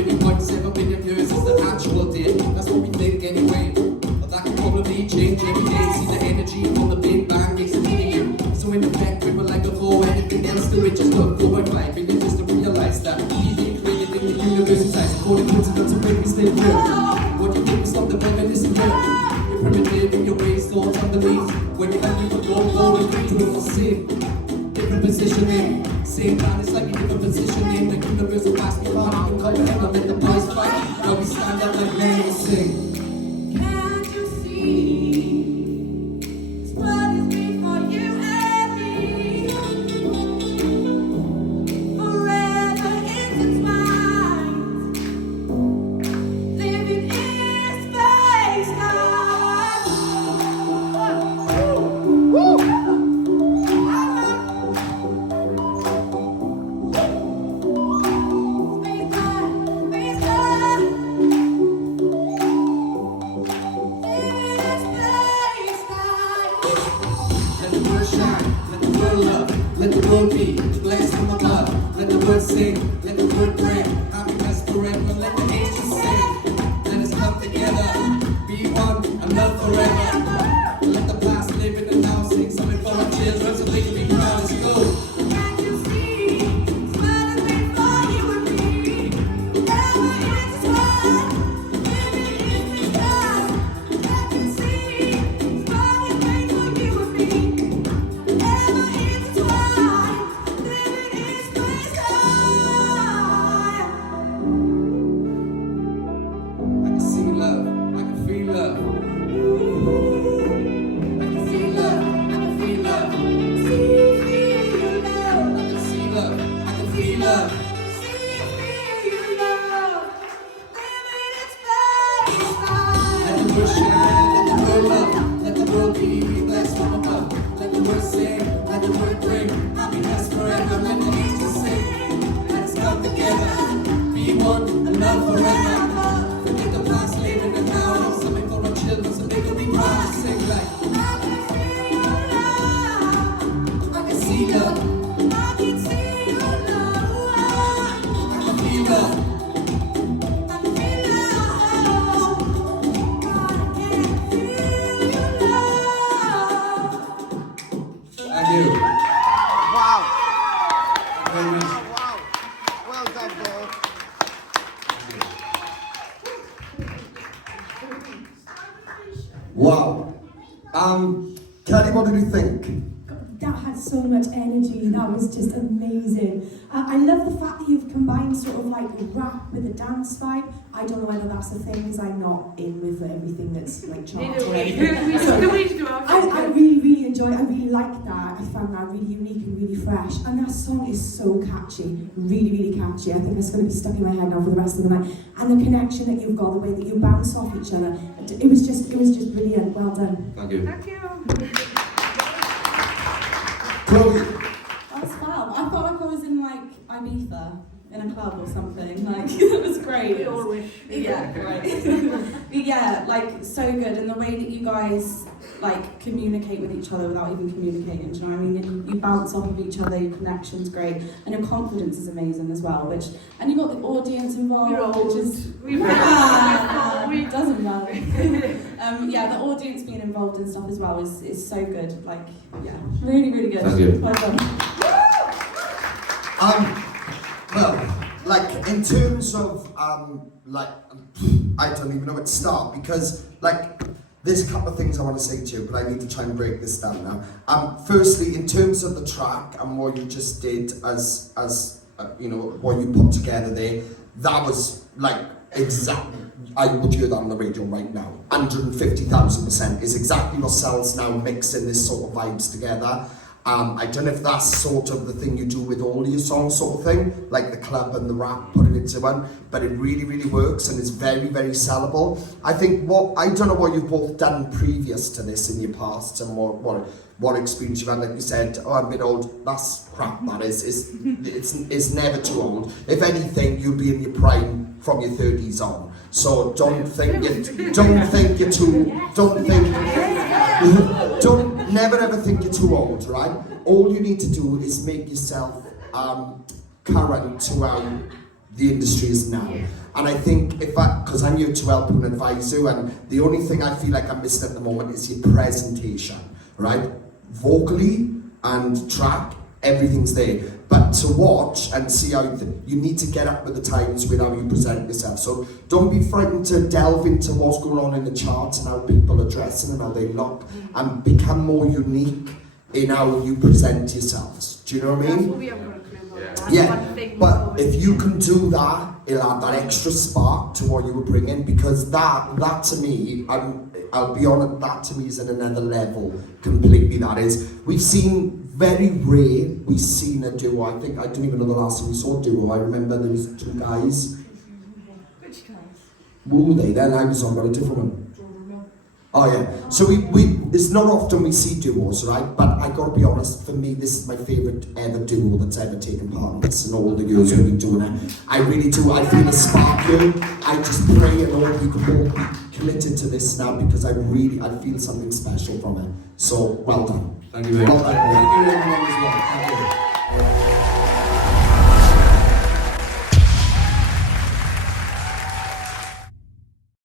30.7 billion years is the actual date. That's what we think anyway. But that can probably change every day. See the energy from the Big Bang makes it new. So in effect, we were like before anything else. The richest got 4.5 billion just to realize that we being created in the universe's eyes. According to coincidence, and we still real. What do you think? Stop the reminiscing real. You're primitive in your ways, thoughts underneath. When you have people go and agree to it or sin. Different positioning, same plan, it's like a different positioning. The universe will pass me by, you can come ahead and let the boys fight. Now we stand up like men and sing. Can't you see? It's what is before you and me. Forever intertwined, living in space time. Woo! Let the world be, blessed from above. Let the word sing, let the word bring happiness forever. Let the angels sing. Let us come together, be one and love forever. Let the past live in the now, sing something for our children so they can be proud. Let's go. Can't you see? It's what is before you and me. Forever intertwined, living in this time. Can't you see? It's what is before you and me. Forever intertwined, living in space time. I can see love, I can feel love. I can feel love, I can feel love. Feel love. I can see love, I can feel love. Feel love. Living in space time. Let the world shine, let the world love. Let the world be blessed from above. Let the word sing, let the word bring happiness forever. Let the angels sing. Let us come together, be one and love forever. Forget the past, live in the now. Something for our children so they can be proud. Sing like I can feel love. I can see love, I can see your love. I can feel love. I can feel love. I can feel your love. Thank you. Wow. Thank you very much. Wow. Well done, Bill. Wow. Kelly, what did you think? That had so much energy. That was just amazing. I love the fact that you've combined sort of like rap with a dance vibe. I don't know whether that's a thing because I'm not in with everything that's like charts or anything. I really enjoy it. I really like that. I found that really unique and really fresh. And that song is so catchy. Really catchy. I think it's going to be stuck in my head now for the rest of the night. And the connection that you've got, the way that you bounce off each other, it was just brilliant. Well done. Thank you. Thank you. Chloe. That was fab. I felt like I was in like Ibiza in a club or something. Like it was great. We all wish. Yeah, great. Yeah, like so good. And the way that you guys like communicate with each other without even communicating. Do you know what I mean? You bounce off of each other. Your connection's great, and your confidence is amazing as well. And you got the audience involved, which is it doesn't matter. Yeah, the audience being involved in stuff as well is so good. Like, yeah, really good. Thank you. Well done. Well, like in terms of like I don't even know where to start because like there's a couple of things I want to say to you, but I need to try and break this down now. Firstly, in terms of the track and what you just did as you know what you put together there, that was like exactly. I would hear that on the radio right now. 150,000% is exactly what sells now, mixing this sort of vibes together. I don't know if that's sort of the thing you do with all your songs sort of thing, like the club and the rap, put it into one, but it really works and it's very sellable. I think I don't know what you've both done previous to this in your past and what experience you've had. Like you said, oh, I'm a bit old, that's crap, that is. It's never too old. If anything, you'll be in your prime from your 30s on. So don't never ever think you're too old, right? All you need to do is make yourself current to how the industry is now. And I think because I'm here to help and advise you, and the only thing I feel like I'm missing at the moment is your presentation, right? Vocally and track, everything's there. But to watch and see how you need to get up with the times with how you present yourself. So don't be frightened to delve into what's going on in the charts and how people are dressing and how they look, and become more unique in how you present yourselves. Do you know what I mean? We haven't got a clue about that. Yeah, One thing but before if we- you can do that, it'll add that extra spark to what you were bringing, because that to me, I'll be honest, that to me is at another level completely. That is, we've seen very rare, we've seen a duo. I don't even know the last time we saw a duo. I remember there was two guys. Which guys? Who were they then? I was on about a different one. Oh yeah. So we it's not often we see duos, right? But I gotta be honest, for me this is my favourite ever duo that's ever taken part in this, and all the girls who've been doing it. I really do. I feel a spark here. I just pray and hope you can all be committed to this now, because I feel something special from it. So well done. Thank you very Well much. done. Thank you everyone as well. Thank you.